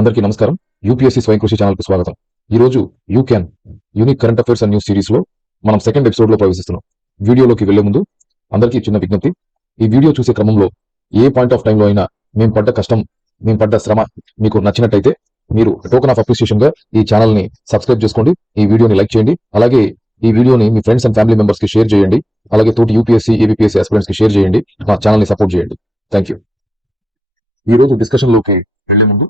అందరికీ నమస్కారం. యూపీఎస్సీ స్వయం కృషి ఛానల్కి స్వాగతం. ఈరోజు you can unique current affairs and news series లో మనం సెకండ్ ఎపిసోడ్ లో ప్రవేశిస్తున్నాం. వీడియోలోకి వెళ్లే ముందు అందరికీ చిన్న విజ్ఞప్తి. ఈ వీడియో చూసే క్రమంలో ఏ పాయింట్ ఆఫ్ టైంలో అయినా మేము పడ్డ కష్టం, మేము పడ్డ శ్రమ మీకు నచ్చినట్టయితే మీరు టోకెన్ ఆఫ్ అప్రిసియేషన్ గా ఈ ఛానల్ ని సబ్స్క్రైబ్ చేసుకోండి, ఈ వీడియోని లైక్ చేయండి, అలాగే ఈ వీడియోని మీ ఫ్రెండ్స్ అండ్ ఫ్యామిలీ మెంబర్స్ కి షేర్ చేయండి, అలాగే తోటి యూపీఎస్సీ ఏబిపిఎస్సీ ఆస్పిరెంట్స్ కి షేర్ చేయండి, మా ఛానల్ ని సపోర్ట్ చేయండి. Thank you. ఈ రోజు డిస్కషన్ లోకి వెళ్లే ముందు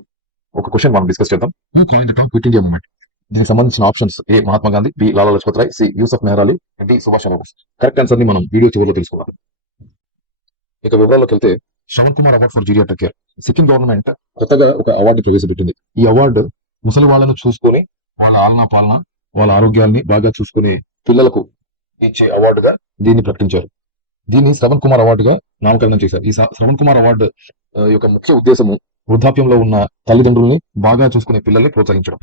ఒక క్వశ్చన్ మనం డిస్కస్ చేద్దాం. Who coined the term quit India movement? దీనికి సంబంధించిన options: A Mahatma Gandhi, B Lala Lajpat Rai, C Yusuf Meher Ali, D Subhash Chandrabose. Correct answer ని మనం వీడియో చివరిలో తెలుసుకున్నాం. ఇక వివరాల్లోకి వెళ్తే, Shravan Kumar award for geriatric care. Sikkim government కొత్తగా ఒక అవార్డు ప్రవేశపెట్టింది. ఈ అవార్డు ముసలి వాళ్ళను చూసుకొని వాళ్ళ ఆలనా పాలన, వాళ్ళ ఆరోగ్యాన్ని బాగా చూసుకునే పిల్లలకు ఇచ్చే అవార్డుగా దీన్ని ప్రకటించారు. దీన్ని శ్రవణ్ కుమార్ అవార్డుగా నామకరణం చేశారు. ఈ శ్రవణ్ కుమార్ అవార్డు యొక్క ముఖ్య ఉద్దేశము వృద్ధాప్యంలో ఉన్న తల్లిదండ్రుల్ని బాగా చూసుకునే పిల్లల్ని ప్రోత్సహించడం.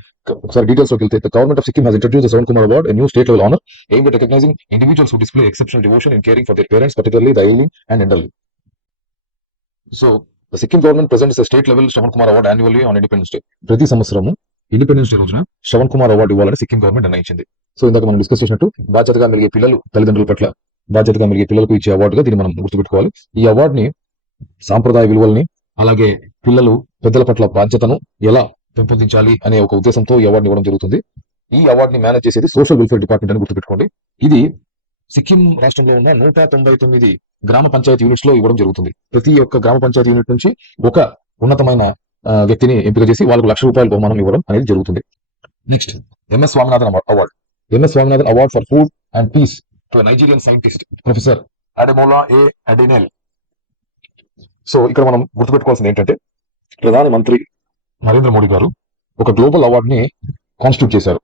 ఒకసారి డీటెయిల్స్ లోకి వెళ్తే, the government of Sikkim has introduced the Savan Kumar Award, a new state level honor aimed at recognizing individuals who display exceptional devotion in caring for their parents, particularly the ailing and elderly. So the Sikkim government presents a state level Shravan Kumar Award annually on Independence Day. ప్రతి సంవత్సరము independence day రోజున Shravan Kumar award ఇవ్వాలని Sikkim government నిర్ణయించింది. So ఇందాక మనం discuss చేసినట్టు బాధ్యతగా మెలిగే పిల్లలు, తల్లిదండ్రుల పట్ల బాధ్యతగా మెలిగే పిల్లలకు ఇచ్చే అవార్డుగా దీన్ని మనం గుర్తుపెట్టుకోవాలి. ఈ అవార్డుని సాంప్రదాయ విలువల్ని, అలాగే పిల్లలు పెద్దల పట్ల బాధ్యతను ఎలా పెంపొందించాలి అనే ఒక ఉద్దేశంతో ఈ అవార్డు ఇవ్వడం జరుగుతుంది. ఈ అవార్డుని మేనేజ్ చేసేది సోషల్ వెల్ఫేర్ డిపార్ట్మెంట్ అని గుర్తుపెట్టుకోండి. ఇది సిక్కిం రాష్ట్రంలో ఉన్న 199 గ్రామ పంచాయతీ యూనిట్స్ లో ఇవ్వడం జరుగుతుంది. ప్రతి ఒక్క గ్రామ పంచాయతీ యూనిట్ నుంచి ఒక ఉన్నతమైన వ్యక్తిని ఎంపిక చేసి వాళ్ళకు ₹1,00,000 బహుమానం ఇవ్వడం అనేది జరుగుతుంది. Next, MS Swaminathan award. MS Swaminathan award for food and peace to Nigerian scientist professor Ademola A Adenle. So ఇక్కడ మనం గుర్తుపెట్టుకోవాల్సింది ఏంటంటే, ప్రధానమంత్రి నరేంద్ర మోడీ గారు ఒక గ్లోబల్ అవార్డ్ ని కాన్స్టిట్యూట్ చేశారు.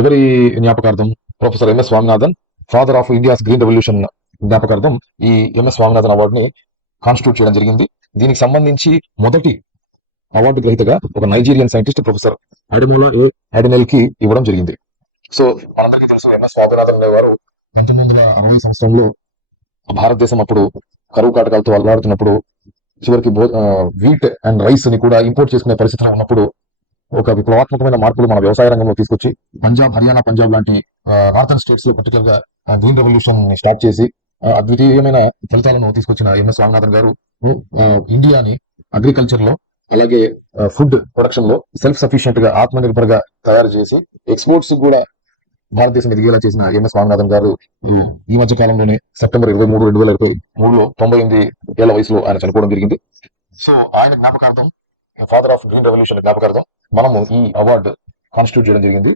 ఎవరి జ్ఞాపకార్థం? Professor MS Swaminathan, father of India's green revolution జ్ఞాపకార్థం ఈ ఎంఎస్ స్వామినాథన్ అవార్డ్ ని కాన్స్టిట్యూట్ చేయడం జరిగింది. దీనికి సంబంధించి మొదటి అవార్డు గ్రహీతగా ఒక Nigerian scientist professor Ademola A అడినెల్ కి ఇవ్వడం జరిగింది. సో మనందరికీ తెలుసు, ఎంఎస్ స్వామినాథన్ గారు 1960 సంవత్సరంలో భారతదేశం అప్పుడు కరువు కాటకాలతో అల్లాడుతున్నప్పుడు, చివరికి వీట్ అండ్ రైస్ ని కూడా ఇంపోర్ట్ చేసుకునే పరిస్థితిలో ఉన్నప్పుడు ఒక విప్లవాత్మకమైన మార్పులు మన వ్యవసాయ రంగంలో తీసుకొచ్చి పంజాబ్, హర్యానా, పంజాబ్ లాంటి నార్థన్ స్టేట్స్ లో పర్టికులర్ గా గ్రీన్ రెవల్యూషన్ ని స్టార్ట్ చేసి అద్వితీయమైన ఫలితాలను తీసుకొచ్చిన ఎంఎస్ స్వామినాథన్ గారు ఇండియాని అగ్రికల్చర్ లో, అలాగే ఫుడ్ ప్రొడక్షన్ లో సెల్ఫ్ సఫిషియెంట్ గా, ఆత్మనిర్భర్ గా తయారు చేసి ఎక్స్పోర్ట్స్ కూడా భారతదేశం ఎదిగేలా చేసిన ఎంఎస్ స్వామినాథన్ గారు ఈ మధ్య కాలంలోనే సెప్టెంబర్ 23, 2023లో 98 ఏళ్ల వయసులో ఆయన చనిపోవడం జరిగింది. సో ఆయన జ్ఞాపకార్థం, ఫాదర్ ఆఫ్ గ్రీన్ రెవల్యూషన్ జ్ఞాపకార్థం మనము ఈ అవార్డు కాన్స్టిట్యూట్ చేయడం జరిగింది.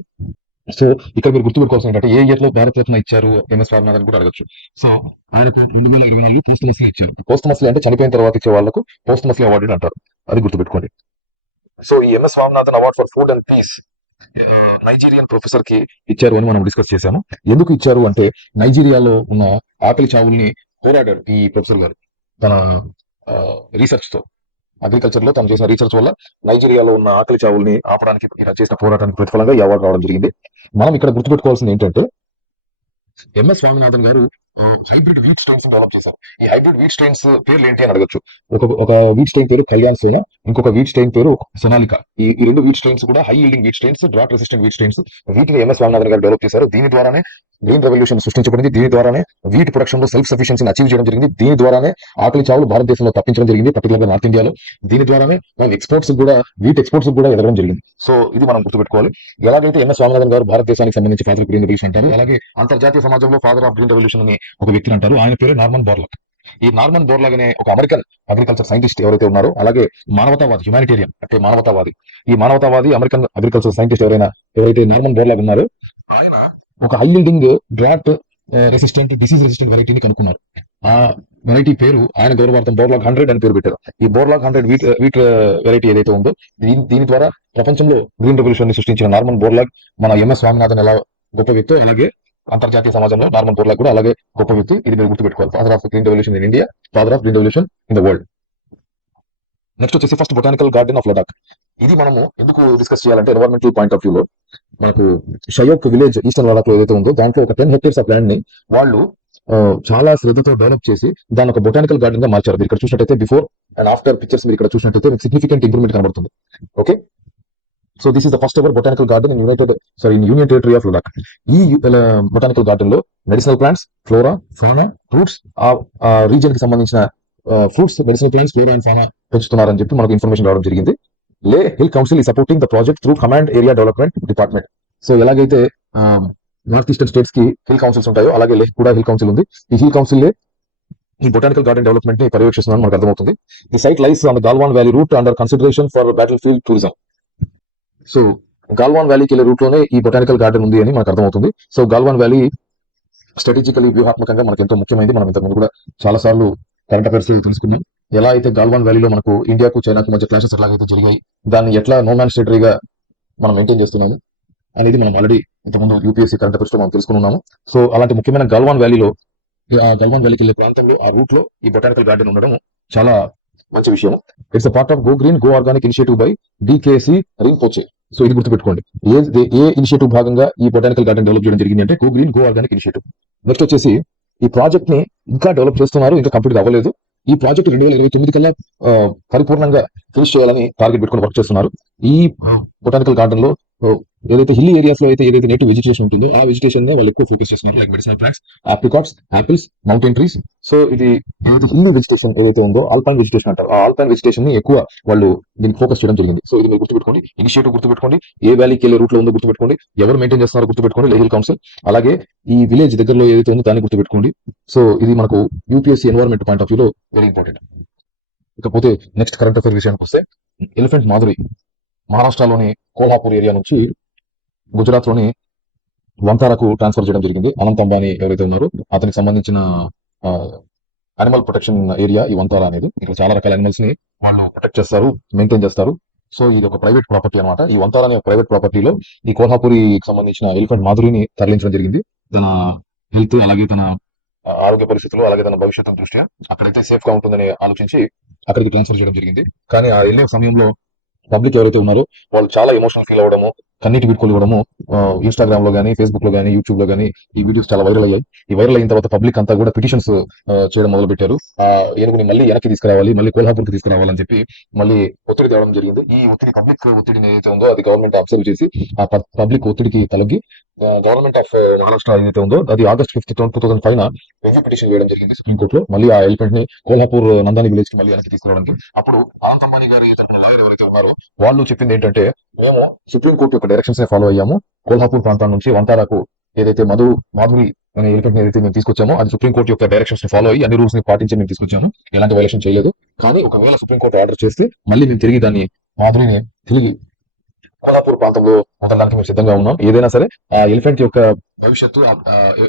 సో ఇక్కడ మీరు గుర్తుపెట్టుకోవాల్సిన ఏంటంటే, ఏ ఇయర్ లో భారతరత్న ఇచ్చారు ఎంఎస్ స్వామినాథన్ కూడా అడగచ్చు. సో ఆయనకు 2024 పోస్టమస్లీ ఇచ్చారు. పోస్టమస్లీ అంటే చనిపోయిన తర్వాత ఇచ్చే వాళ్ళకు పోస్టమస్లీ అవార్డు అంటారు. అది గుర్తుపెట్టుకోండి. సో ఈ MS Swaminathan award for food and peace Nigerian professor కి ఇచ్చారు అని మనం డిస్కస్ చేశాము. ఎందుకు ఇచ్చారు అంటే, నైజీరియాలో ఉన్న ఆకలి చావుల్ని పోరాడారు ఈ ప్రొఫెసర్ గారు తన రీసెర్చ్ తో. అగ్రికల్చర్ లో తను చేసిన రీసెర్చ్ వల్ల నైజీరియాలో ఉన్న ఆకలి చావుల్ని ఆపడానికి చేసిన పోరాటానికి ప్రతిఫలంగా ఈ అవార్డు రావడం జరిగింది. మనం ఇక్కడ గుర్తుపెట్టుకోవాల్సింది ఏంటంటే, ఎంఎస్ స్వామినాథన్ గారు హైబ్రిడ్ వీట్ స్ట్రెయిన్స్ డెవలప్ చేశారు. ఈ హైబ్రిడ్ వీట్ స్ట్రెయిన్స్ పేర్లు ఏంటి అని అడగచ్చు. ఒక వీట్ స్ట్రెయిన్ పేరు కళ్యాణ్ సోనా, ఇంకొక వీట్ స్ట్రెయిన్ పేరు సోనాలికా. ఈ రెండు వీట్ స్ట్రెయిన్స్ కూడా high yielding wheat strains, drought resistant wheat strains. వీటిని ఎంఎస్ స్వామినాథన్ గారు డెవలప్ చేశారు. దీని ద్వారానే గ్రీన్ రెవల్యూషన్ సృష్టించబడింది. దీని ద్వారానే వీట్ ప్రొడక్షన్ లో సెల్ఫ్ సఫిషియన్సీని అచీవ్ చేయడం జరిగింది. దీని ద్వారానే ఆకలి చావులు భారతదేశంలో తప్పించడం జరిగింది, పర్టికులర్ గా నార్త్ ఇండియాలో. దీని ద్వారానే మనం ఎక్స్పోర్ట్స్ కూడా, వీట్ ఎక్స్పోర్ట్స్ కూడా ఎదగడం జరిగింది. సో ఇది మనం గుర్తుపెట్టుకోవాలి. ఎలాగైతే ఎంఎస్ స్వామినాథన్ గారు భారతదేశానికి సంబంధించి ఫాదర్ ఆఫ్ గ్రీన్ రెవల్యూషన్ అంటారు, అలాగే అంతర్జాతీయ సమాజంలో ఫాదర్ ఆఫ్ గ్రీన్ రెవల్యూషన్ అని ఒక వ్యక్తిని అంటారు. ఆయన పేరు నార్మన్ బోర్లాగ్. ఈ నార్మన్ బోర్లాగ్ అనే ఒక అమెరికన్ అగ్రికల్చర్ సైంటిస్ట్ ఎవరైతే ఉన్నారో, అలాగే మానవతావాది, హ్యుమానిటేరియన్ అంటే మానవతావాది, ఈ మానవతావాది అమెరికన్ అగ్రికల్చర్ సైంటిస్ట్ ఎవరైతే నార్మన్ బోర్లాగ్ ఉన్నారో, ఆయన ఒక high yielding drought resistant, disease resistant వెరైటీని కనుక్కున్నారు. ఆ వెరైటీ పేరు ఆయన గౌరవార్థం బోర్లాగ్ 100 అని పేరు పెట్టారు. ఈ బోర్లాగ్ 100 వీట్ వెరైటీ ఏదైతే ఉందో, దీని ద్వారా ప్రపంచంలో గ్రీన్ రెవల్యూషన్ ని సృష్టించిన నార్మన్ బోర్లాగ్ మన ఎంఎస్ స్వామినాథన్ ఎలా గొప్ప వ్యక్తో, అలాగే అంతర్జాతీయ సమాజంలో నార్మన్ బోర్లాగ్ కూడా అలాగే గొప్ప వ్యక్తి. ఇది మీరు గుర్తుపెట్టుకోవాలి. Father of green revolution in India, father of green revolution in the world. Next వచ్చేసి first botanical garden of Ladakh. ఇది మనము ఎందుకు డిస్కస్ చేయాలంటే, ఎన్వైరన్మెంటల్ పాయింట్ ఆఫ్ వ్యూ లో మనకు షయోక్ విలేజ్ ఈస్టర్న్ లడాక్ లో ఏదైతే ఉందో, దాంట్లో ఒక 10 hectares ఆఫ్ ల్యాండ్ ని వాళ్ళు చాలా శ్రద్ధతో డెవలప్ చేసి దాని ఒక బొటానికల్ గార్డెన్ గా మార్చారు. మీరు ఇక్కడ చూసినట్టయితే బిఫోర్ అండ్ ఆఫ్టర్ పిక్చర్స్ మీరు ఇక్కడ చూసినట్టయితే మీకు సిగ్నిఫికెంట్ ఇంప్రూవ్మెంట్ కనబడుతుంది. Okay, so this is the first ever botanical garden in union territory of Ladakh. ఈ బొటానికల్ గార్డెన్ లో medicinal plants, flora, fauna, fruits, ఆ రీజియన్ కి సంబంధించిన fruits, medicinal plants, flora and fauna పెంచుతున్నారని చెప్పి మనకు ఇన్ఫర్మేషన్ రావడం జరిగింది. లే హిల్ కౌన్సిల్ ఈ supporting the project through command area development department. So ఎలాగైతే నార్త్ ఈస్టర్న్ స్టేట్స్ కి హిల్ కౌన్సిల్స్ ఉంటాయో అలాగే లేహ్ కూడా హిల్ కౌన్సిల్ ఉంది. ఈ హిల్ కౌన్సిల్ ఈ బొటానికల్ గార్డెన్ డెవలప్మెంట్ ని పర్యవేక్షిస్తున్నారని మనకు అర్థమవుతుంది. The site lies on the Galwan valley route under consideration for battlefield tourism. So Galwan వ్యాలీకి వెళ్ళే రూట్ లోనే ఈ బొటానికల్ గార్డెన్ ఉంది అని మనకు అర్థమవుతుంది. సో గాల్వాన్ వ్యాలీ స్ట్రాటజికలీ వ్యూహాత్మకంగా మనకు ఎంతో ముఖ్యమైనది. మనం ఇంతకుముందు కూడా చాలా సార్లు కరెంట్ అఫైర్స్ తెలుసుకున్నాం. ఎలా అయితే గాల్వాన్ వ్యాలీలో మనకు ఇండియాకు చైనాకు మధ్య క్లాషెస్ ఎట్లాగైతే జరిగాయి, దాన్ని ఎట్లా నో మ్యాన్స్ టెరిటరీగా మనం మెయింటైన్ చేస్తున్నాము అనేది మనం ఆల్రెడీ ఇంతకుముందు యూపీఎస్సీ కరెంట్ అఫైర్స్ లో మనం తెలుసుకున్నాము. సో అలాంటి ముఖ్యమైన గాల్వాన్ వ్యాలీలో, ఆ గాల్వాన్ వ్యాలీకి వెళ్ళే ప్రాంతంలో ఆ రూట్ లో ఈ బొటానికల్ గార్డెన్ ఉండడం చాలా మంచి విషయం. It's a part of go green go organic initiative by DKC Rinpoche. So ఇది గుర్తుపెట్టుకోండి. ఏ ఇనిషియేటివ్ భాగంగా ఈ బొటానికల్ గార్డెన్ డెవలప్ చేయడం జరిగింది అంటే go green go organic initiative. Next వచ్చేసి ఈ ప్రాజెక్ట్ ని ఇంకా డెవలప్ చేస్తున్నారు, ఇంకా కంప్లీట్ అవ్వలేదు. ఈ ప్రాజెక్ట్ 2029 కల్లా పరిపూర్ణంగా ఫినిష్ చేయాలని టార్గెట్ పెట్టుకుని వర్క్ చేస్తున్నారు. ఈ బొటానికల్ గార్డెన్ లో ఏదైతే హిల్లీ ఏరియాస్ లో అయితే ఏదైతే నేటివ్ వెజిటేషన్ ఉంటుందో ఆ వెజిటేషన్ నే వాళ్ళు ఎక్కువ ఫోకస్ చేస్తున్నారు, like medicinal plants, apricots, apples, mountain trees. So ఇది ఏదైతే హిల్లీ వెజిటేషన్ ఏదైతే ఉందో ఆల్పైన్ వెజిటేషన్ అంటారు, ఆ ఆల్పైన్ వెజిటేషన్ ని ఎక్కువ వాళ్ళు దీనికి ఫోకస్ చేయడం జరిగింది. సో ఇది మీరు గుర్తుపెట్టుకోండి. ఇనిషియేటివ్ గుర్తుపెట్టుకోండి, ఏ వ్యాలీకి వెళ్ళే రూట్ లో ఉందో గుర్తుపెట్టుకోండి, ఎవరు మెయింటైన్ చేస్తున్నారో గుర్తుపెట్టుకోండి, లేహిల్ కౌన్సిల్. అలాగే ఈ విలేజ్ దగ్గరలో ఏదైతే ఉందో దాన్ని గుర్తుపెట్టుకోండి. సో ఇది మనకు యూపీఎస్సీ ఎన్వైరన్మెంట్ పాయింట్ ఆఫ్ వ్యూలో వెరీ ఇంపార్టెంట్. ఇకపోతే నెక్స్ట్ కరెంట్ అఫైర్ విషయానికి వస్తే, ఎలిఫెంట్ మాధురి మహారాష్ట్రలోని కోల్హాపూర్ ఏరియా నుంచి గుజరాత్ లోని వంతారాకు ట్రాన్స్ఫర్ చేయడం జరిగింది. అనంత్ అంబానీ ఎవరైతే ఉన్నారో అతనికి సంబంధించిన అనిమల్ ప్రొటెక్షన్ ఏరియా ఈ వంతారా అనేది. ఇక్కడ చాలా రకాల అనిమల్స్ ని వాళ్ళు ప్రొటెక్ట్ చేస్తారు, మెయింటైన్ చేస్తారు. సో ఇది ఒక ప్రైవేట్ ప్రాపర్టీ అనమాట. ఈ వంతారా అనే ప్రైవేట్ ప్రాపర్టీలో ఈ కోల్హాపూరికి సంబంధించిన ఎలిఫెంట్ మాధురిని తరలించడం జరిగింది. తన హెల్త్ అలాగే తన ఆరోగ్య పరిస్థితులు అలాగే తన భవిష్యత్తు దృష్ట్యా అక్కడైతే సేఫ్ గా ఉంటుందని ఆలోచించి అక్కడికి ట్రాన్స్ఫర్ చేయడం జరిగింది. కానీ ఆ వెళ్ళే సమయంలో పబ్లిక్ ఎవరైతే ఉన్నారో వాళ్ళు చాలా ఎమోషనల్ ఫీల్ అవ్వడము, కన్నీటి వీడ్కోలు ఇవ్వడము, ఇన్స్టాగ్రామ్ లో గానీ, ఫేస్బుక్ లో గానీ, యూట్యూబ్ లో గానీ ఈ వీడియోస్ చాలా వైరల్ అయ్యాయి. ఈ వైరల్ అయిన తర్వాత పబ్లిక్ అంతా కూడా పిటిషన్స్ చేయడం మొదలు పెట్టారు. ఆ ఏనుగుని మళ్ళీ వెనక్కి తీసుకురావాలి, మళ్ళీ కోల్హాపూర్ కి తీసుకురావాలని చెప్పి మళ్ళీ ఒత్తిడి తేవడం జరిగింది. ఈ ఒత్తిడి పబ్లిక్ ఒత్తిడిని ఏదైతే ఉందో అది గవర్నమెంట్ అబ్జర్వ్ చేసి ఆ పబ్లిక్ ఒత్తిడికి తలగి గవర్నమెంట్ ఆఫ్ మహారాష్ట్ర ఏదైతే ఉందో అది August 5, 2005 రివ్యూ పిటిషన్ వేయడం జరిగింది సుప్రీంకోర్టులో. మళ్ళీ ఆ ఎలిఫెంట్ ని కోల్హాపూర్ నందాని విలేజ్ కి మళ్ళీ వెనక్కి తీసుకురావడానికి. అప్పుడు అనంత్ అంబానీ గారి తరపున లాయర్ ఎవరైతే ఉన్నారో వాళ్ళు చెప్పింది ఏంటంటే, మేము సుప్రీంకోర్టు యొక్క డైరెక్షన్స్ ని ఫాలో అయ్యాము. కోల్హాపూర్ ప్రాంతం నుంచి వంతారాకు ఏదైతే మాధురి అనే ఎలిఫెంట్ ఏదైతే మేము తీసుకొచ్చామో అది సుప్రీంకోర్టు యొక్క డైరెక్షన్స్ ని ఫాలో అయ్యి అన్ని రూల్స్ ని పాటించి మేము తీసుకొచ్చాము, ఎలాంటి వైలేషన్ చేయలేదు. కానీ ఒకవేళ సుప్రీంకోర్టు ఆర్డర్ చేస్తే మళ్ళీ మేము తిరిగి దాన్ని మాధురిని తిరిగి కోల్హాపూర్ ప్రాంతంలో వదలడానికి మేము సిద్ధంగా ఉన్నాం. ఏదైనా సరే ఆ ఎలిఫెంట్ యొక్క భవిష్యత్తు,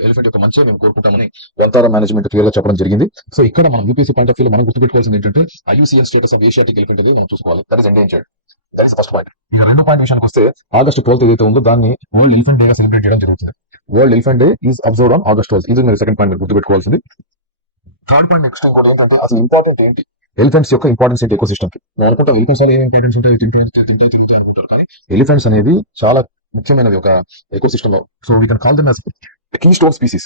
ఎలిఫెంట్ యొక్క మంచి మేము కోరుకుంటామని వంతారా మేనేజ్మెంట్ క్లియర్ గా చెప్పడం జరిగింది. సో ఇక్కడ మనం యూపీఎస్సీ పాయింట్ ఆఫ్ వ్యూ మనం గుర్తుపెట్టుకోవాల్సింది ఏంటంటే IUCN status of Asiatic elephant అనేది మనం చూసుకోవాలి. That is endangered. That is first point. ఈ రెండో పాయింట్ విషయానికి వస్తే August 12 ఏదైతే ఉందో దాన్ని వరల్డ్ ఎలిఫెంట్ డే గా సెలబ్రేట్ చేయడం జరుగుతుంది. World elephant day is observed on August 12. ఇది మీరు సెకండ్ పాయింట్ గుర్తుపెట్టుకోవాల్సింది. థర్డ్ పాయింట్ నెక్స్ట్ ఇంకోటి ఏంటంటే అసలు ఇంపార్టెంట్ ఏంటి, ఎలిఫెంట్స్ యొక్క ఇంపార్టెన్స్ ఏంటి ఎకో సిస్టమ్ కి. నేను అనుకుంటాం ఎలిఫెంట్స్ ఏం ఇంపార్టెన్స్ ఉంటాయి, తింటాయి తిరుగుతాయి అనుకుంటారు, కానీ ఎలిఫెంట్స్ అనేది చాలా ముఖ్యమైనది ఒక ఎకో సిస్టమ్ లో. So we can call them as keystone species.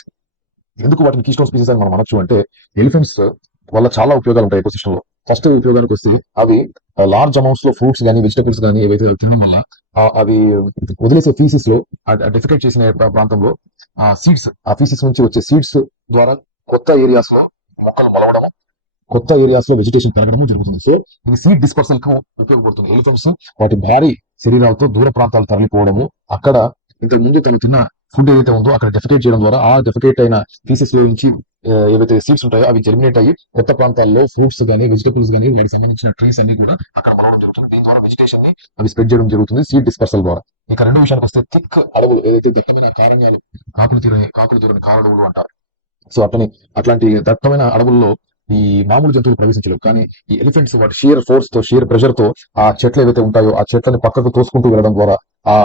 ఎందుకు వాటిని కీ స్టోన్ స్పీసీస్ అని మనం అనొచ్చు అంటే, ఎలిఫెంట్స్ వల్ల చాలా ఉపయోగాలు ఉంటాయి ఎకో సిస్టమ్ లో. ఫస్ట్ ఉపయోగానికి వస్తే అవి లార్జ్ అమౌంట్స్ లో ఫ్రూట్స్ కానీ వెజిటబుల్స్ కానీ ఏవైతే తినడం వల్ల అవి వదిలేసే ఫీసిస్ లో డెఫికేట్ చేసిన ప్రాంతంలో సీడ్స్, ఆ ఫీసిస్ నుంచి వచ్చే సీడ్స్ ద్వారా కొత్త ఏరియాస్ లో మొక్కలు మొలవడం, కొత్త ఏరియాస్ లో వెజిటేషన్ పెరగడము జరుగుతుంది. సో ఇది సీడ్ డిస్పర్సల్ కు ఉపయోగపడుతుంది. ఎలిఫెంట్స్ వాటి భారీ శరీరాలతో దూర ప్రాంతాలు తరలిపోవడము, అక్కడ ఇంతకు ముందు తను తిన్న ఫుడ్ ఏదైతే ఉందో అక్కడ డెఫికేట్ చేయడం ద్వారా ఆ డెఫికేట్ అయిన పీసెస్ లో నుంచి ఏవైతే సీడ్స్ ఉంటాయో అవి జెర్మినేట్ అయ్యి కొత్త ప్రాంతాల్లో ఫ్రూట్స్ కానీ వెజిటబుల్స్ కానీ వాటికి సంబంధించిన ట్రీస్ అన్ని కూడా అక్కడ మొలవడం జరుగుతుంది. దీని ద్వారా వెజిటేషన్ ని అవి స్ప్రెడ్ చేయడం జరుగుతుంది సీడ్ డిస్పర్సల్ ద్వారా. ఇక రెండో విషయానికి వస్తే థిక్ అడవులు, ఏదైతే దట్టమైన కారణ్యాలు, కాకులు తీరని కారడవులు అంటారు. సో అట్లాంటి దట్టమైన అడవుల్లో ఈ మామూలు జంతువులు ప్రవేశించలేవు, కానీ ఈ ఎలిఫెంట్స్ వాటి షియర్ ఫోర్స్ తో, షియర్ ప్రెషర్ తో ఆ చెట్లు ఏవైతే ఉంటాయో ఆ చెట్లని పక్కకు తోసుకుంటూ వెళ్ళడం ద్వారా ఆ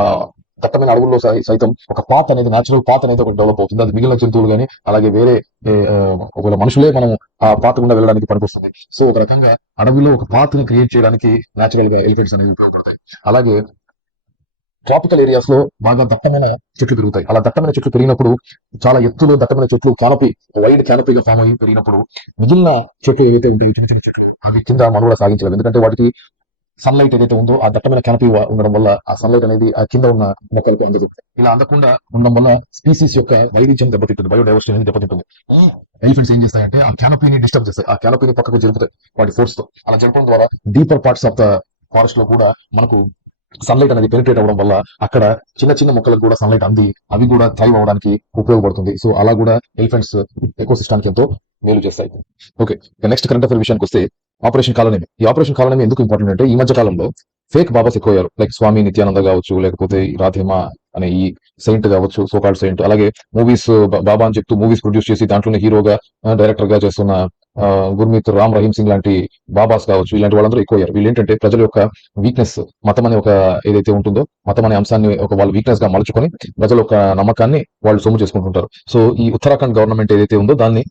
దట్టమైన అడవుల్లో సైతం ఒక పాత్ అనేది, నేచురల్ పాత్ అనేది ఒకటి డెవలప్ అవుతుంది. అది మిగిలిన జంతువులు కానీ అలాగే వేరే ఒకవేళ మనుషులే మనం ఆ పాత్ గుండా వెళ్ళడానికి పనికొస్తుంది. సో ఒక రకంగా అడవిలో ఒక పాత్ ని క్రియేట్ చేయడానికి నేచురల్ గా ఎలిఫెంట్స్ అనేవి ఉపయోగపడతాయి. అలాగే ట్రాపికల్ ఏరియాస్ లో బాగా దట్టమైన చెట్లు పెరుగుతాయి. అలా దట్టమైన చెట్లు పెరిగినప్పుడు చాలా ఎత్తులో దట్టమైన చెట్లు క్యానపీ, వైడ్ క్యానపీగా ఫామ్ అయ్యి పెరిగినప్పుడు మిగిలిన చెట్లు ఏవైతే ఉంటాయి చిన్న చిన్న చెట్లు అవి కింద మనుగడ సాగించలేవు. ఎందుకంటే వాటికి సన్లైట్ ఏదైతే ఉందో ఆ దట్టమైన క్యానపీ ఉండడం వల్ల ఆ సన్లైట్ అనేది ఆ కింద ఉన్న మొక్కలకు అందదు. ఇలా అందకుండా ఉండడం వల్ల స్పీసీస్ యొక్క వైవిధ్యం దెబ్బతింటుంది, బయోడైవర్సిటీ అనేది దెబ్బతింటుంది. ఈ ఎలిఫెంట్స్ ఏం చేస్తాయంటే ఆ క్యానపీని డిస్టర్బ్ చేస్తాయి, ఆ క్యానపీని పక్కకు జరుపుతాయి వాటి ఫోర్స్ తో. అలా జరపడం ద్వారా deeper parts of the forest లో కూడా మనకు సన్లైట్ అనేది పెనిట్రేట్ అవ్వడం వల్ల అక్కడ చిన్న చిన్న మొక్కలకు కూడా సన్లైట్ అంది అవి కూడా థ్రైవ్ అవ్వడానికి ఉపయోగపడుతుంది. సో అలా కూడా ఎలిఫెంట్స్ ఎకోసిస్టమ్ కి ఎంతో మేలు చేస్తాయి. ఓకే, నెక్స్ట్ కరెంట్ అఫైర్ విషయానికి వస్తే ఆపరేషన్ కాలనేమి. ఈ ఆపరేషన్ కాలనేమి ఎందుకు ఇంపార్టెంట్ అంటే ఈ మధ్య కాలంలో ఫేక్ బాబాస్ ఎక్కువయ్యారు. లైక్ స్వామి నిత్యానంద కావచ్చు, లేకపోతే రాధేమా అనే ఈ సెయింట్ కావచ్చు, సోకాల్డ్ సెయింట్. అలాగే మూవీస్ బాబా అని చెప్తూ మూవీస్ ప్రొడ్యూస్ చేసి దాంట్లోనే హీరోగా డైరెక్టర్ గా చేస్తున్న గుర్మీత్ రామ్ రహీం సింగ్ లాంటి బాబాస్ కావచ్చు, ఇలాంటి వాళ్ళందరూ ఎక్కువయ్యారు. వీళ్ళు ఏంటంటే ప్రజల యొక్క వీక్నెస్, మతం అనే ఒక ఏదైతే ఉంటుందో మతం అనే అంశాన్ని ఒక వాళ్ళ వీక్నెస్ గా మలుచుకొని ప్రజల యొక్క నమ్మకాన్ని వాళ్ళు సొమ్ము చేసుకుంటుంటారు. సో ఈ ఉత్తరాఖండ్ గవర్నమెంట్ ఏదైతే ఉందో దాన్ని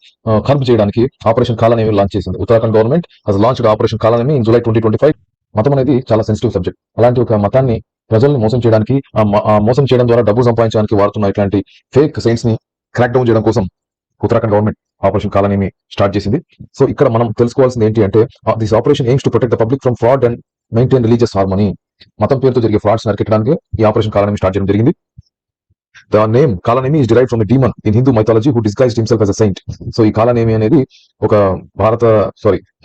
కర్బ్ చేయడానికి ఆపరేషన్ కాలనేమి లాంచ్ చేసింది. Uttarakhand government has launched operation Kalanemi in July 2025. మతం అనేది చాలా సెన్సిటివ్ సబ్జెక్ట్. అలాంటి ఒక మతాన్ని ప్రజల్ని మోసం చేయడానికి, ఆ మోసం చేయడం ద్వారా డబ్బు సంపాదించడానికి వాడుతున్న ఇట్లాంటి ఫేక్ సైన్స్ ని క్రాక్ డౌన్ చేయడం కోసం Uttarakhand government operation Kalanemi start చేసింది. సో ఇక్కడ మనం తెలుసుకోవాల్సింది ఏంటి అంటే this operation AIIMS to protect the public from fraud and maintain religious harmony. మతం పేరుతో జరిగే ఫ్రాడ్స్ అరికట్టడానికి ఈ ఆపరేషన్ కాలనేమి స్టార్ట్ చేయడం జరిగింది. The name Kalanemi is derived from a demon in Hindu mythology who disguised himself as a saint. So ఈ కాలనేమి అనేది ఒక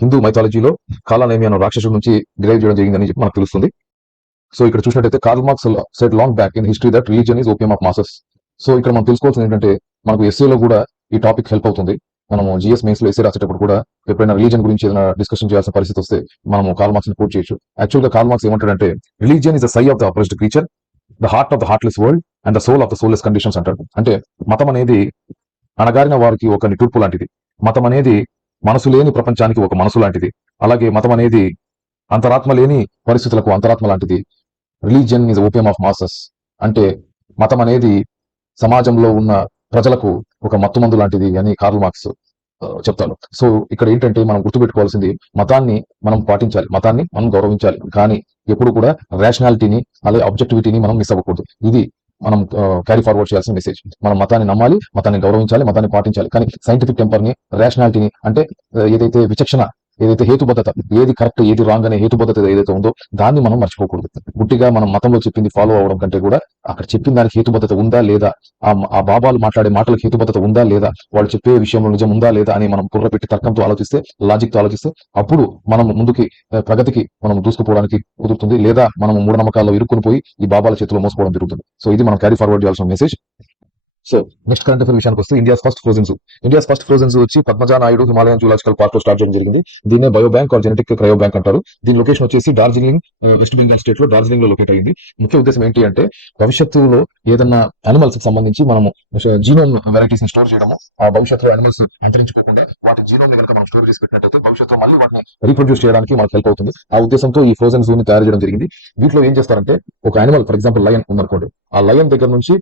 హిందూ మైథాలజీలో కాలనేమి అనే రాక్షసుడి నుంచి డిరైవ్ చేయడం జరిగిందని చెప్పి మనకు తెలుస్తుంది. సో ఇక్కడ చూసినట్టయితే Karl Marx said long back in history that religion is opium of masses. So ఇక్కడ మనం తెలుసుకోవాల్సింది ఏంటంటే మనకు ఎస్ఏలో కూడా ఈ టాపిక్ హెల్ప్ అవుతుంది. మనము జిఎస్ మెయిన్స్ లో ఎస్ఏ రాసేటప్పుడు కూడా ఎప్పుడైనా రిలీజన్ గురించి ఏదైనా డిస్కషన్ చేయాల్సిన పరిస్థితి వస్తే మనము కార్ల్ మార్క్స్ ని కోట్ చేయొచ్చు. యాక్చువల్ గా కార్ల్ మార్క్స్ ఏమంటాడంటే religion is the sigh of the oppressed creature, the heart of the heartless world and the soul of the soulless conditions అంటాడు. అంటే మతం అనేది అణగారిన వారికి ఒక నిటూర్పు లాంటిది, మతం అనేది మనసు లేని ప్రపంచానికి ఒక మనసు లాంటిది, అలాగే మతం అనేది అంతరాత్మ లేని పరిస్థితులకు అంతరాత్మ లాంటిది. Religion is opium of masses అంటే మతం అనేది సమాజంలో ఉన్న ప్రజలకు ఒక మత్తుమందు లాంటిది అని కార్ల్ మార్క్స్ చెప్తాడు. సో ఇక్కడ ఏంటంటే మనం గుర్తుపెట్టుకోవాల్సింది మతాన్ని మనం పాటించాలి, మతాన్ని మనం గౌరవించాలి, కానీ ఎప్పుడు కూడా రేషనాలిటీని అలాగే ఆబ్జెక్టివిటీని మనం మిస్ అవ్వకూడదు. ఇది మనం క్యారీ ఫార్వర్డ్ చేయాల్సిన మెసేజ్. మనం మతాన్ని నమ్మాలి, మతాన్ని గౌరవించాలి, మతాన్ని పాటించాలి, కానీ సైంటిఫిక్ టెంపర్ ని, రేషనాలిటీని అంటే ఏదైతే విచక్షణ, ఏదైతే హేతుబద్ధత, ఏది కరెక్ట్ ఏది రాంగ్ అనే హేతుబద్ధత ఏదైతే ఉందో దాన్ని మనం మర్చిపోకూడదు. గుట్టిగా మనం మతంలో చెప్పింది ఫాలో అవ్వడం కంటే కూడా అక్కడ చెప్పిన దానికి హేతుబద్ధత ఉందా లేదా, ఆ బాబాలు మాట్లాడే మాటలకు హేతుబద్ధత ఉందా లేదా, వాళ్ళు చెప్పే విషయంలో నిజం ఉందా లేదా అని మనం బుర్ర పెట్టి తర్కంతో ఆలోచిస్తే, లాజిక్ తో ఆలోచిస్తే అప్పుడు మనం ముందుకి ప్రగతికి మనం దూసుకుపోవడానికి కుదురుతుంది. లేదా మనం మూఢనమ్మకాల్లో ఇరుక్కుని పోయి ఈ బాబాల చేతిలో మోసపోవడం జరుగుతుంది. సో ఇది మనం క్యారీ ఫార్వర్డ్ చేయాల్సిన message. So next current affair విషయానికి వస్తే India's first frozen zoo. India's first frozen zoo వచ్చి పద్మజా నాయుడు హిమాలయన్ జూలాజికల్ పార్క్ లో స్టార్ట్ చేయడం జరిగింది. దీన్నే bio bank or genetic cryo bank అంటారు. దీని లొకేషన్ వచ్చేసి డార్జిలింగ్, వెస్ట్ బెంగాల్ స్టేట్ లో డార్జిలింగ్ లో లొకేట్ అయింది. ముఖ్య ఉద్దేశం ఏంటి అంటే భవిష్యత్తులో ఏదన్నా అనిమల్స్ కి సంబంధించి మనము జీనోమ్ వెరైటీస్ ని స్టోర్ చేయడము, ఆ భవిష్యత్తులో అనిమల్స్ అంతరించిపోకుండా వాటి జీనోమ్ ని కనుక మనం స్టోర్ చేసి పెట్టినట్టయితే భవిష్యత్తులో మళ్ళీ వాటిని రీప్రొడ్యూస్ చేయడానికి మనకు హెల్ప్ అవుతుంది. ఆ ఉద్దేశంతో ఈ ఫ్రోజన్ జూ ని తయారు చేయడం జరిగింది. వీటిలో ఏం చేస్తారంటే ఒక అనిమల్, ఫర్ ఎగ్జాంపుల్ లయన్ ఉందనుకోండి, ఆ లయన్ దగ్గర నుంచి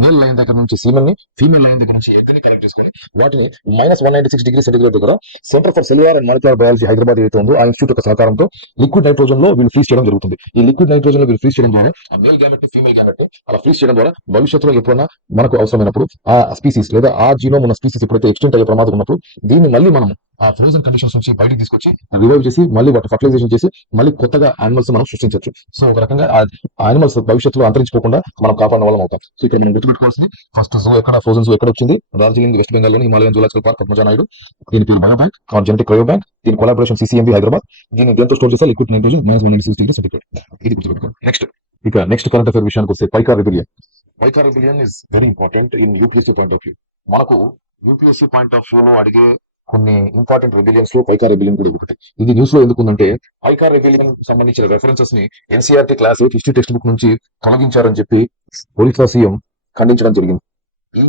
మేల్ లైన్ దగ్గర నుంచి సీమెన్ ని, ఫీమేల్ లైన్ దగ్గర నుంచి ఎగ్ ని కలెక్ట్ చేసుకొని వాటిని -196 డిగ్రీ సెంటిగ్రేడ్ దగ్గర centre for cellular and molecular biology Hyderabad ఏదైతే ఉందో ఆ ఇన్స్టిట్యూట్ యొక్క సహకారంతో లిక్విడ్ నైట్రోజన్ లో వీళ్ళు ఫ్రీజ్ చేయడం జరుగుతుంది. ఈ లిక్విడ్ నైట్రోజన్ లో వీళ్ళు ఫ్రీజ్ చేయడం ద్వారా ఆ మేల్ గ్యామెట్ ఫీమేల్ గ్యామెట్ అలా ఫ్రీజ్ చేయడం ద్వారా భవిష్యత్తులో ఎప్పుడైనా మనకు అవసరమైనప్పుడు ఆ స్పీసీస్ లేదా ఆ జీనోమ్ ఉన్న స్పీసీస్ ఎప్పుడైతే ఎక్స్టెంట్ అయ్యే ప్రమాదం ఉన్నప్పుడు దీన్ని మళ్ళీ మనం ఆ ఫ్రోజన్ కండిషన్స్ నుంచి బయటకు తీసుకొచ్చి రివైవ్ చేసి మళ్ళీ వాటి ఫర్టిలైజేషన్ చేసి మళ్ళీ కొత్తగా యానిమల్స్ మనం సృష్టించవచ్చు. సో ఒక రకంగా ఆ యానిమల్స్ భవిష్యత్తులో అంతరించిపోకుండా మనం కాపాడిన వాళ్ళం అవుతాం. సో ఇక్కడ మనం గుర్తుపెట్టుకోవాల్సింది ఫస్ట్ జూ ఎక్కడ, ఫ్రోజన్ జూ ఎక్కడ వచ్చింది, డార్జిలింగ్ వెస్ట్ బెంగాల్ లోని హిమాలయన్ జూలాజికల్ పార్క్ పద్మజా నాయుడు. దీని పేరు bio bank or genetic cryo bank. దీని కొలాబరేషన్ సిసిఎంబి హైదరాబాద్. దీన్ని దేంతో స్టోర్ చేస్తే లిక్విడ్ నైట్రోజన్ -196 డిగ్రీ సెంటిగ్రేడ్. ఇది గుర్తుపెట్టుకోండి. నెక్స్ట్ కరెంట్ అఫైర్ విషయానికి వస్తే Paika rebellion. Paika rebellion is very important in UPSC point of view. మనకు యూపీఎస్సీ పాయింట్ ఆఫ్ వ్యూ లో అడిగే కొన్ని ఇంపార్టెంట్ రెబిలియన్స్ లో పైకా రెబిలియన్ కూడా ఒకటి. ఇది న్యూస్ లో ఎందుకుందంటే పైకా రెబిలియన్ సంబంధించిన రెఫరెన్సెస్ ని NCERT class history text book నుంచి తొలగించారని చెప్పి ఒరిస్సా సీఎం ఖండించడం జరిగింది. ఈ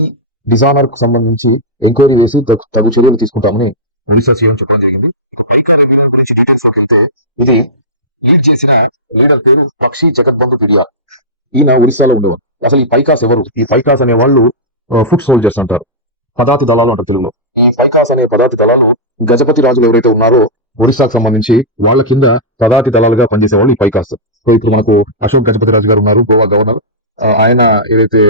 డిజానర్ కు సంబంధించి ఎంక్వైరీ వేసి తగు చర్యలు తీసుకుంటామని ఒరిస్సా సీఎం చెప్పడం జరిగింది. పైకా రెబిలియన్ గురించి డీటెయిల్స్ లోకి వెళ్తే ఇది లీడ్ చేసిన లీడర్ పేరు పక్షి జగద్బంధు పిడియా. ఈయన ఒరిస్సాలో ఉండేవారు. అసలు ఈ పైకాస్ ఎవరు? ఈ పైకాస్ అనే వాళ్ళు ఫుట్ సోల్జర్స్ అంటారు, పదాతి దళాలు అంటారు తెలుగులో. ఈ పైకాస్ అనే పదాతి దళాలు గజపతి రాజులు ఎవరైతే ఉన్నారో ఒరిస్సాకు సంబంధించి వాళ్ళ కింద పదాతి దళాలుగా పనిచేసే వాళ్ళు ఈ పైకాస్. సో ఇప్పుడు మనకు అశోక్ గజపతి రాజు గారు ఉన్నారు, గోవా గవర్నర్. ఆయన ఏదైతే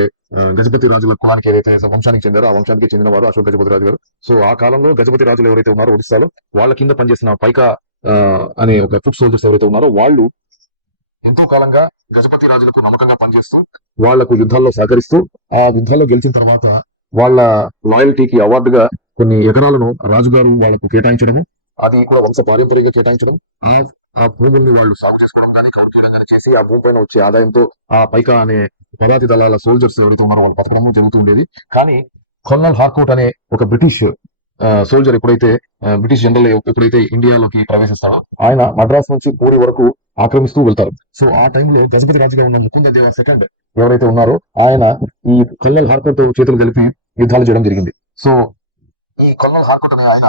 గజపతి రాజుల కులానికి ఏదైతే వంశానికి చెందారో ఆ వంశానికి చెందిన వారు అశోక్ గజపతి రాజు గారు. సో ఆ కాలంలో గజపతి రాజులు ఎవరైతే ఉన్నారో ఒరిస్సాలో వాళ్ళ కింద పనిచేసిన పైకా అనే ఒక ఫుట్ సోల్జర్స్ ఎవరైతే ఉన్నారో వాళ్ళు ఎంతో కాలంగా గజపతి రాజులకు నమ్మకంగా పనిచేస్తూ వాళ్లకు యుద్ధాల్లో సహకరిస్తూ ఆ యుద్ధాల్లో గెలిచిన తర్వాత వాళ్ళ లాయల్టీకి అవార్డుగా కొన్ని ఎకరాలను రాజుగారు వాళ్లకు కేటాయించడము, అది కూడా వంశ పారంపర్యంగా కేటాయించడం, ఆ భూముల్ని వాళ్ళు సాగు చేసుకోవడం కానీ కౌలు చేయడం కానీ చేసి ఆ భూమి పైన వచ్చే ఆదాయంతో ఆ పైకా అనే పదాతి దళాల సోల్జర్స్ ఎవరైతే ఉన్నారో వాళ్ళు బతకడము జరుగుతూ ఉండేది. కానీ కర్నల్ హార్కోట్ అనే ఒక బ్రిటిష్ సోల్జర్ ఎప్పుడైతే బ్రిటిష్ జనరల్ ఎప్పుడైతే ఇండియాలోకి ప్రవేశిస్తాడో ఆయన మద్రాస్ నుంచి పూరి వరకు ఆక్రమిస్తూ వెళ్తారు. సో ఆ టైంలో గజపతి రాజుగా ఉన్న ముకుంద దేవ సెకండ్ ఎవరైతే ఉన్నారో ఆయన ఈ కర్నల్ హార్కోట్ చేతులు కలిపి యుద్ధాలు చేయడం జరిగింది. సో ఈ కర్నల్ హార్కోట్ అనే ఆయన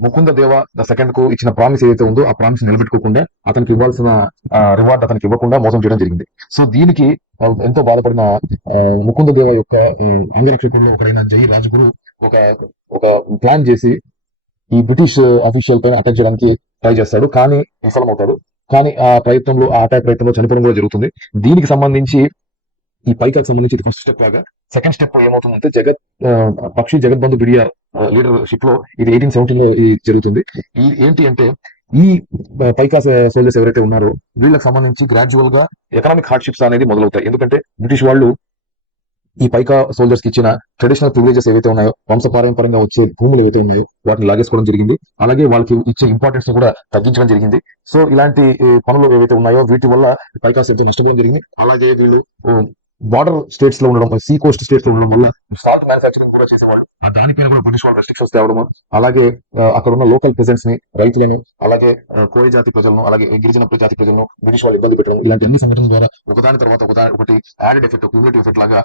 ముకుంద దేవ ద సెకండ్ కు ఇచ్చిన ప్రామిస్ ఏదైతే ఉందో ఆ ప్రామిస్ నిలబెట్టుకోకుండా అతనికి ఇవ్వాల్సిన రివార్డ్ అతనికి ఇవ్వకుండా మోసం చేయడం జరిగింది. సో దీనికి ఎంతో బాధపడిన ముకుంద దేవ యొక్క అంగరక్షకుల్లో ఒకరైన జై రాజగురు ఒక ఒక ప్లాన్ చేసి ఈ బ్రిటిష్ అఫీషియల్ పైన అటాక్ చేయడానికి ట్రై చేస్తాడు, కానీ విఫలమవుతాడు. కానీ ఆ అటాక్ ప్రయత్నంలో చనిపోవడం కూడా జరుగుతుంది. దీనికి సంబంధించి ఈ పైకాకి సంబంధించి ఇది ఫస్ట్ స్టెప్ లాగా. సెకండ్ స్టెప్ ఏమవుతుందంటే పక్షి జగత్ బిడియా లీడర్షిప్ లో ఇది 1817 లో జరుగుతుంది. ఏంటి అంటే ఈ పైకా సోల్జర్స్ ఎవరైతే ఉన్నారో వీళ్ళకి సంబంధించి గ్రాడ్యువల్ గా ఎకనామిక్ హార్డ్షిప్స్ అనేది మొదలవుతాయి. ఎందుకంటే బ్రిటిష్ వాళ్ళు ఈ పైకా సోల్జర్స్ కి ఇచ్చిన ట్రెడిషనల్ ప్రివిలేజెస్ ఏవైతే ఉన్నాయో, వంశపారంపరంగా వచ్చే భూములు ఏవైతే ఉన్నాయో వాటిని లాగేసుకోవడం జరిగింది. అలాగే వాళ్ళకి ఇచ్చే ఇంపార్టెన్స్ ని కూడా తగ్గించడం జరిగింది. సో ఇలాంటి పనులు ఏవైతే ఉన్నాయో వీటి వల్ల పైకాస్ ఎంతో నష్టపోవడం జరిగింది. అలాగే వీళ్ళు బార్డర్ స్టేట్స్ లో ఉండడం, సీ కోస్ట్ స్టేట్స్ లో ఉండడం వల్ల సాల్ట్ మ్యానుఫాక్చరింగ్ కూడా చేసేవాళ్ళు. దానిపైన కూడా బ్రిటిష్ వాళ్ళు రెస్ట్రిక్షన్స్ తేవడం, అలాగే అక్కడ ఉన్న లోకల్ ప్రెజెంట్స్ ని, రైతులను, అలాగే కోయ జాతి ప్రజలను, అలాగే గిరిజన జాతి ప్రజలను బ్రిటిష్ వాళ్ళు ఇబ్బంది పెట్టడం, ఇలాంటి అన్ని సంఘటనల ద్వారా ఒకదాని తర్వాత ఒకటి యాడెడ్ ఎఫెక్ట్, క్యూములేటివ్ ఎఫెక్ట్ లాగా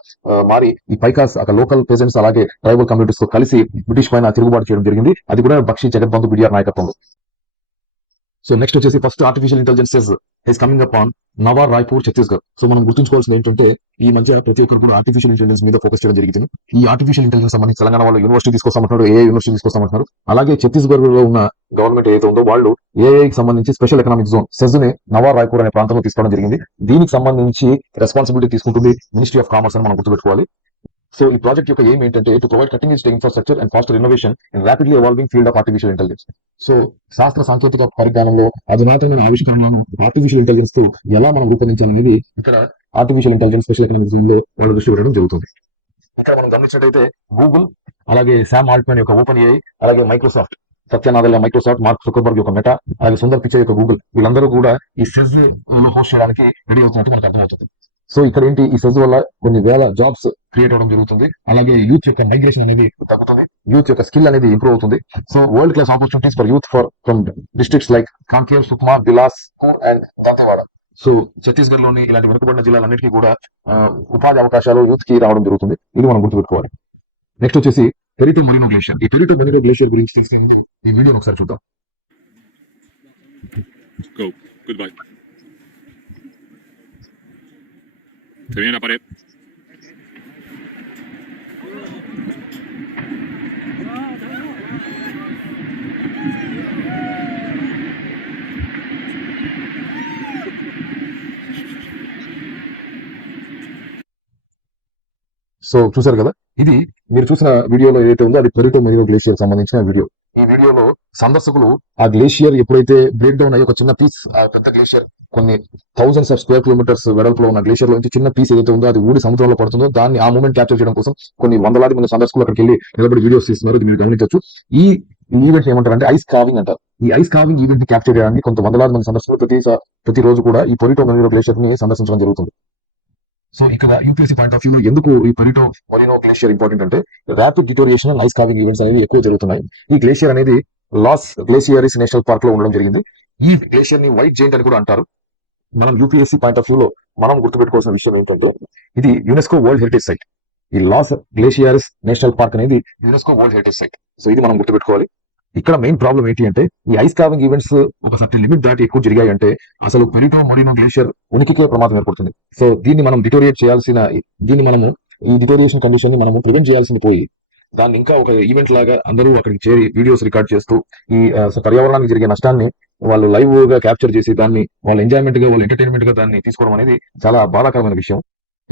మారి ఈ పైకాస్ అక్కడ లోకల్ ప్రెజెంట్స్ అలాగే ట్రైబల్ కమ్యూనిటీస్ తో కలిసి బ్రిటిష్ పైన తిరుగుబాటు చేయడం జరిగింది. అది కూడా బక్షి జగత్ బిడియా నాయకత్వంలో. సో నెక్స్ట్ వచ్చేసి first artificial intelligence is coming up on Nava Raipur, Chhattisgarh. So మనం గుర్తుంచుకోవాల్సింది ఏంటంటే ఈ మధ్య ప్రతి ఒక్కరు కూడా ఆర్టిఫిషియల్ ఇంటెలిజెన్స్ మీద ఫోకస్ చేయడం జరిగింది. ఈ ఆర్టిఫిషియల్ ఇంటెలిజెన్స్ సంబంధించి తెలంగాణ వాళ్ళు యూనివర్సిటీ తీసుకొస్తామంటున్నారు, ఏ యూనివర్సిటీ తీసుకొస్తామంటున్నారు. అలాగే ఛత్తీస్గఢ్ లో ఉన్న గవర్నమెంట్ ఏదైతే ఉందో వాళ్ళు ఏఐకి సంబంధించి స్పెషల్ ఎకనామిక్ జోన్ సెజ్ ని నవా రాయ్పూర్ అనే ప్రాంతంలో తీసుకోవడం జరిగింది. దీనికి సంబంధించి రెస్పాన్సిబిలిటీ తీసుకుంటుంది మినిస్ట్రీ ఆఫ్ కామర్స్ అని మనం గుర్తుపెట్టుకోవాలి. సో ఈ ప్రాజెక్ట్ యొక్క ఎయిమ్ ఏంటంటే to provide cutting edge infrastructure and foster innovation in rapidly evolving field of artificial intelligence. So శాస్త్ర సాంకేతిక పరిజ్ఞానంలో అధునాతనమైన ఆవిష్కరణలను ఆర్టిఫిషియల్ ఇంటెలిజెన్స్ తో ఎలా మనం రూపొందించాలనేది ఇక్కడ artificial intelligence special economic zone లో వాళ్ళ దృష్టి పెట్టడం జరుగుతుంది. ఇక్కడ మనం గమనించినట్టయితే గూగుల్, అలాగే శామ్ ఆల్ట్మన్ యొక్క ఓపెన్ ఏఐ, అలాగే Microsoft Satya Nadella Microsoft, mark Zuckerberg యొక్క మెటా, అలాగే సుందర్ పిచై యొక్క గూగుల్, వీళ్ళందరూ కూడా ఈ సెజ్ లో హోస్ట్ చేయడానికి రెడీ అవుతున్నట్టు మనకు అర్థమవుతుంది. సో ఇక్కడ ఏంటి, ఈ సెజ్ వల్ల కొన్ని వేల జాబ్స్ క్రియేట్ అవడం జరుగుతుంది. అలాగే యూత్ యొక్క మైగ్రేషన్ అనేది తగ్గుతుంది, యూత్ యొక్క స్కిల్ అనేది ఇంప్రూవ్ అవుతుంది. So world class opportunities for youth from districts like Kanker, Sukma, Bilas and Dantewada. So Chhattisgarh లోని ఇలాంటి వెనుకబడిన జిల్లాలన్నిటికీ కూడా ఉపాధి అవకాశాలు యూత్ కి రావడం జరుగుతుంది. ఇది మనం గుర్తుపెట్టుకోవాలి. నెక్స్ట్ వచ్చేసి పెరిటో మరినో గ్లేషియర్. ఈ పెరిటో మరినో గ్లేషియర్ గురించి తీసుకెళ్ళి ఈ వీడియోని ఒకసారి చూద్దాం. Go. Goodbye. Se viene la pared. So చూసారు కదా, ఇది మీరు చూసిన వీడియోలో ఏదైతే ఉందో అది పెరిటో మరినో గ్లేషియర్ సంబంధించిన వీడియో. ఈ వీడియోలో సందర్శకులు ఆ గ్లేషియర్ ఎప్పుడైతే బ్రేక్ డౌన్ అయ్యి ఒక చిన్న పీస్, ఆ పెద్ద గ్లేషియర్ కొన్ని థౌసండ్స్ ఆఫ్ స్క్వేర్ కిలోమీటర్స్ వెడల్పులో ఉన్న గ్లేషియర్ లో నుంచి చిన్న పీస్ ఏదైతే ఉందో అది ఊడి సముద్రంలో పడుతుందో దాన్ని ఆ మూమెంట్ క్యాప్చర్ చేయడం కోసం కొన్ని వందలాది మంది సందర్శకులు అక్కడికి వెళ్ళి నిలబడి వీడియోస్ తీస్తున్నారు. ఇది మీరు గమనించవచ్చు. ఈ ఈవెంట్ ఏమంటారంటే ఐస్ కావింగ్ అంటారు. ఈ ఐస్ కావింగ్ ఈవెంట్ ని క్యాప్చర్ చేయడానికి కొంత వందలాది మంది సందర్శకులు ప్రతిరోజు కూడా ఈ పెరిటో మరినో గ్లేషియర్ ని సందర్శించడం జరుగుతుంది. సో ఇక్కడ యూపీఎస్సీ పాయింట్ ఆఫ్ వ్యూ లో ఎందుకు ఈ పెరిటో మరినో గ్లేషియర్ ఇంపార్టెంట్ అంటే rapid deterioration and ice calving events అనేవి ఎక్కువ జరుగుతున్నాయి. ఈ గ్లేషియర్ అనేది లాస్ గ్లేషియరిస్ నేషనల్ పార్క్ లో ఉండడం జరిగింది. ఈ గ్లేషియర్ ని వైట్ జైంట్ అని కూడా అంటారు. మనం యూపీఎస్సీ పాయింట్ ఆఫ్ వ్యూ లో మనం గుర్తుపెట్టుకోవాల్సిన విషయం ఏంటంటే ఇది యునెస్కో వరల్డ్ హెరిటేజ్ సైట్. ఈ లాస్ గ్లేషియరిస్ నేషనల్ పార్క్ అనేది UNESCO world heritage site. So ఇది మనం గుర్తుపెట్టుకోవాలి. ఇక్కడ మెయిన్ ప్రాబ్లం ఏంటి అంటే ఈ ఐస్ కావింగ్ ఈవెంట్స్ ఒక సర్టెన్ లిమిట్ దాటి ఎక్కువ జరిగాయి అంటే అసలు పెరిటో మరినో గ్లేషియర్ ఉనికికే ప్రమాదం ఏర్పడుతుంది. సో దీన్ని మనం ఈ డిటోరియేషన్ కండిషన్ ని మనము ప్రివెంట్ చేయాల్సింది పోయి దాన్ని ఇంకా ఒక ఈవెంట్ లాగా అందరూ అక్కడికి చేరి వీడియోస్ రికార్డ్ చేస్తూ ఈ పర్యావరణానికి జరిగే నష్టాన్ని వాళ్ళు లైవ్ గా క్యాప్చర్ చేసి దాన్ని వాళ్ళ ఎంజాయ్మెంట్ గా, వాళ్ళ ఎంటర్టైన్మెంట్ గా దాన్ని తీసుకోవడం అనేది చాలా బాధాకరమైన విషయం.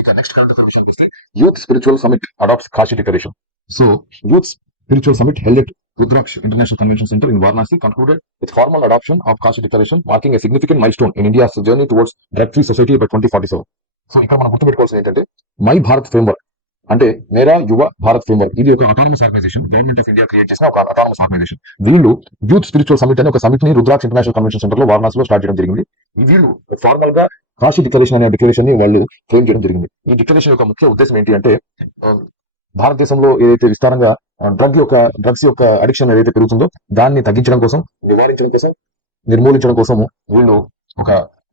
ఇక నెక్స్ట్ కంటెంట్ విషయానికి వస్తే youth spiritual summit adapts Kashi declaration. So youth spiritual summit held at Rudraksh International Convention Center in Varanasi concluded with formal adoption of Kashi Declaration, marking a significant milestone in India's journey towards drug-free society by 2047. So ఇక్కడ మనం గుర్తుపెట్టుకోవాల్సింది ఏంటంటే my Bharat framework అంటే మేరా యువ Bharat framework ఇది ఒక autonomous organisation, government of India create చేసిన ఒక అటానమస్ ఆర్గనైజేషన్. వీళ్ళు యూత్ స్పిరిచువల్ సమిట్ అనే ఒక సమిట్ ని రుద్రాక్ష ఇంటర్నేషనల్ కన్వెన్షన్ సెంటర్ లో వారణాసిలో స్టార్ట్ చేయడం జరిగింది. వీళ్ళు ఫార్మల్ గా కాశీ డిక్లరేషన్ అనే డిక్లరేషన్ ని వాళ్ళు ఫ్రేమ్ చేయడం జరిగింది. ఈ డిక్లరేషన్ యొక్క ముఖ్య ఉద్దేశం ఏంటి అంటే భారతదేశంలో ఏదైతే విస్తారంగా డ్రగ్స్ యొక్క అడిక్షన్ ఏదైతే పెరుగుతుందో దాన్ని తగ్గించడం కోసం, నివారించడం కోసం, నిర్మూలించడం కోసం వీళ్ళు ఒక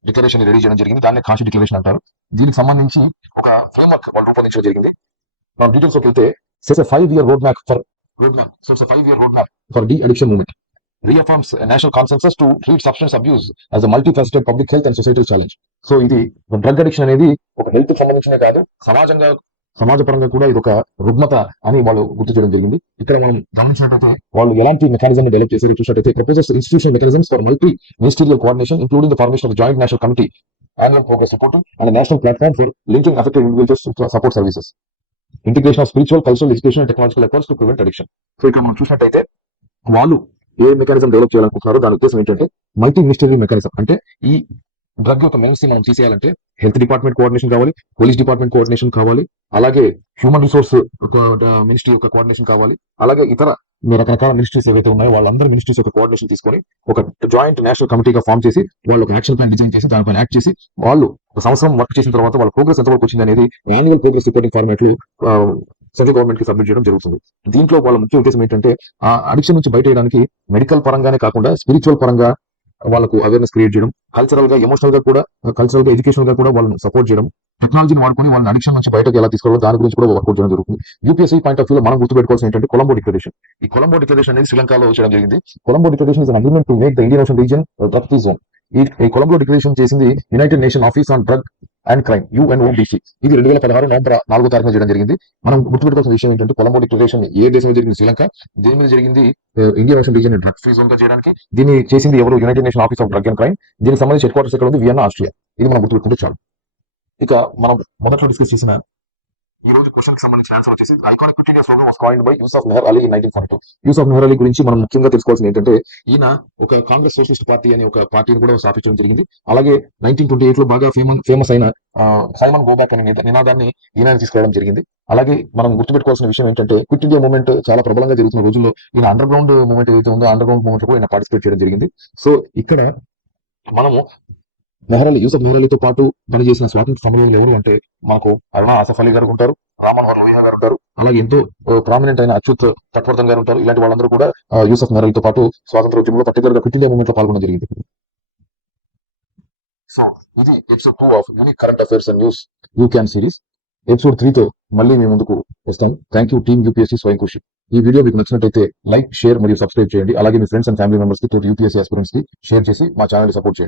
డిక్లరేషన్ రెడీ చేయడం జరిగింది. దాన్ని కాశీ డిక్లరేషన్ అంటారు. దీనికి సంబంధించి ఒక ఫ్రేమ్వర్క్ వాళ్ళు రూపొందించడం జరిగింది. మనం డీటెయిల్స్ లోకి వెళ్తే sets a 5-year roadmap for de-addiction movement, reaffirms a national consensus to treat substance abuse as a multifaceted public health and societal challenge. So ఇది డ్రగ్ అడిక్షన్ అనేది ఒక హెల్త్ సంబంధించినే కాదు, సమాజపరంగా కూడా ఇది ఒక రుగ్మత అని వాళ్ళు గుర్తు చేయడం జరిగింది. ఇక్కడ మనం గమనించినట్లయితే వాళ్ళు ఎలాంటి మెకానిజం డెవలప్ చేసి చూసినట్లయితే proposes institutional mechanisms for multi ministerial coordination including the formation of joint national committee, annual progress report and a national platform for linking affected individuals to support services, integration of spiritual, cultural, education and technological efforts to prevent addiction. So ఇక్కడ మనం చూసినట్లయితే వాళ్ళు ఏ mechanism develop చేయాలనుకుంటున్నారో దాని ఉద్దేశం ఏంటంటే multi ministerial mechanism. అంటే ఈ డ్రగ్ యొక్క మెయిన్స్ మనం తీసేయాలంటే హెల్త్ డిపార్ట్మెంట్ కోఆర్డినేషన్ కావాలి, పోలీస్ డిపార్ట్మెంట్ కోఆర్డినేషన్ కావాలి, అలాగే హ్యూమన్ రిసోర్స్ మినిస్ట్రీ యొక్క కోఆర్డినేషన్ కావాలి, అలాగే ఇతర రకరకాల మినిస్ట్రీస్ ఏవైతే ఉన్నాయో వాళ్ళందరూ మినిస్ట్రీస్ యొక్క కోఆర్డినేషన్ తీసుకొని ఒక జాయింట్ నేషనల్ కమిటీగా ఫామ్ చేసి వాళ్ళు ఒక యాక్షన్ ప్లాన్ డిజైన్ చేసి దానిపైన యాక్ట్ చేసి వాళ్ళు ఒక సంవత్సరం వర్క్ చేసిన తర్వాత వాళ్ళ ప్రోగ్రెస్ ఎంతవరకు వచ్చింది అనేది యాన్యువల్ ప్రోగ్రెస్ రిపోర్టింగ్ ఫార్మాట్ లో సెంట్రల్ గవర్నమెంట్ కి సబ్మిట్ చేయడం జరుగుతుంది. దీంట్లో వాళ్ళ ముఖ్య ఉద్దేశం ఏంటంటే ఆ అడిక్షన్ నుంచి బయటేయడానికి మెడికల్ పరంగానే కాకుండా స్పిరిచువల్ పరంగా వాళ్ళకు అవేర్నెస్ క్రియేట్ చేయడం, కల్చరల్ గా, ఎమోషనల్ గా కూడా, కల్చరల్ గా, ఎడ్యుకేషనల్ గా కూడా వాళ్ళని సపోర్ట్ చేయడం, టెక్నాలజీని వాడుకొని వాళ్ళని అడిక్షన్ నుంచి బయటకు ఎలా తీసుకోవాలో దాని గురించి కూడా వర్కౌట్ చేయడం జరుగుతుంది. యూపీఎస్సీ పాయింట్ ఆఫ్ వ్యూ లో మనం గుర్తుపెట్టుకోవాల్సిన ఏంటంటే కొలంబో డిక్లరేషన్. ఈ కొలంబో డిక్లరేషన్ అనేది శ్రీలంకలో చేయడం జరిగింది. Colombo declaration is an agreement to make the Indian ocean region drug free zone. ఈ కొలంబో డిక్లరేషన్ చేసింది United nation office on drug and crime, UNODC. ఇది 2016 నవంబర్ 4వ తారీఖున చేయడం జరిగింది. మనం గుర్తుపెట్టుకోవాల్సిన విషయం ఏంటంటే కొలంబో డిక్లరేషన్ ఏ దేశంలో జరిగింది? శ్రీలంక. దేని మీద జరిగింది? Indian ocean region drug free zone గా చేయడానికి. దీన్ని చేసింది ఎవరు? United nation office of drug and crime. దీనికి సంబంధించి హెడ్ క్వార్టర్స్ ఎక్కడ ఉంది? Vienna, Austria. ఇది మనం గుర్తుపెట్టుకుంటే చాలు. ఇక మనం మొదట్లో డిస్కస్ చేసిన ఈ రోజు క్వశ్చన్ కి సంబంధించిన ఆన్సర్ వచ్చేసి iconic quit India slogan was coined by Yusuf Meher Ali in 1942. Yusuf Meher Ali గురించి మనం ముఖ్యంగా తెలుసుకోవాల్సింది ఏంటంటే ఈయన ఒక కాంగ్రెస్ సోషలిస్ట్ పార్టీ అనే ఒక పార్టీని కూడా స్థాపించడం జరిగింది. అలాగే 1928 లో బాగా ఫేమస్ అయిన సైమన్ గో బ్యాక్ అనే నినాదాన్ని ఈయన తీసుకురావడం జరిగింది. అలాగే మనం గుర్తుపెట్టుకోవాల్సిన విషయం ఏంటంటే క్విట్ ఇండియా మూవ్మెంట్ చాలా ప్రబలంగా జరుగుతున్న రోజుల్లో ఈయన అండర్ గ్రౌండ్ మూవ్మెంట్ ఏదైతే ఉందో అండర్ గ్రౌండ్ మూవ్మెంట్ కూడా ఈయన పార్టిసిపేట్ చేయడం జరిగింది. సో ఇక్కడ మనము యూసుఫ్ మెహర్ అలీతో పాటు పనిచేసిన స్వాతంత్ర సమరయోధులు ఎవరు అంటే మనకు అరుణ ఆసఫ్ అలీ గారు ఉంటారు, రామన్ లోహియా గారు ఉంటారు, అలాగే ఎంతో ప్రామినెంట్ అయిన అచ్యుత్ తట్వర్ధన్ గారు ఉంటారు. ఇలాంటి వాళ్ళందరూ కూడా యూసుఫ్ మెహర్ అలీతో పాటు స్వాతంత్ర ఉద్యమంలో పర్టికులర్ గా క్విట్ ఇండియా మూవ్మెంట్ లో పాల్గొనడం జరిగింది. సో ఇది episode 2 of unique current affairs and news YouCan series. Episode 3 తో మళ్ళీ మీ ముందుకు వస్తాం. థ్యాంక్ యూ టీమ్ యూపీఎస్సీ స్వయం కృషి. ఈ వీడియో మీకు నచ్చినట్లయితే లైక్, షేర్ మరియు సబ్స్క్రైబ్ చేయండి. అలాగే మీ ఫ్రెండ్స్ అండ్ ఫ్యామిలీ మెంబర్స్ కి యూపీఎస్సీ ఆస్పిరెంట్స్ కి షేర్ చేసి మా ఛానల్ సపోర్ట్ చేయండి.